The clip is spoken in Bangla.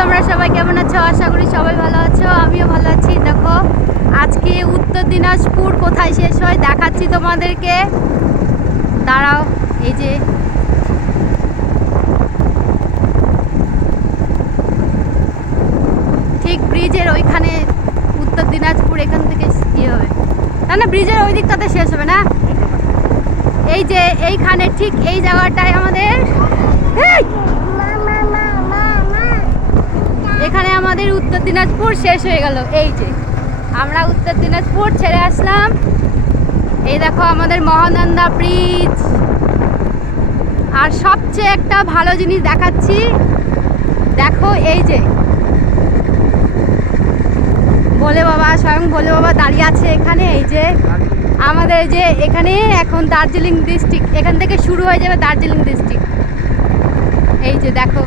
তোমরা সবাই কেমন আছো? আশা করি সবাই ভালো আছো, আমিও ভালো আছি। দেখো, আজকে উত্তর দিনাজপুর কোথায় শেষ হয় দেখাচ্ছি তোমাদেরকে। দাঁড়াও, এই যে। ঠিক ব্রিজের ওইখানে উত্তর দিনাজপুর এখান থেকে ইয়ে হবে? না না, ব্রিজের ওই দিকটাতে শেষ হবে না? এই যে, এইখানে ঠিক এই জায়গাটায় আমাদের এই! এখানে আমাদের উত্তর দিনাজপুর শেষ হয়ে গেল। এই যে, আমরা উত্তর দিনাজপুর ছেড়ে আসলাম। এই দেখো আমাদের মহানন্দা ব্রিজ। আর সবচেয়ে একটা ভালো জিনিস দেখাচ্ছি, দেখো এই যে। বলে বাবা, স্বয়ং বলে বাবা দাঁড়িয়ে আছে এখানে, এই যে আমাদের যে এখানে এখন দার্জিলিং ডিস্ট্রিক্ট এখান থেকে শুরু হয়ে যাবে দার্জিলিং ডিস্ট্রিক্ট এই যে দেখো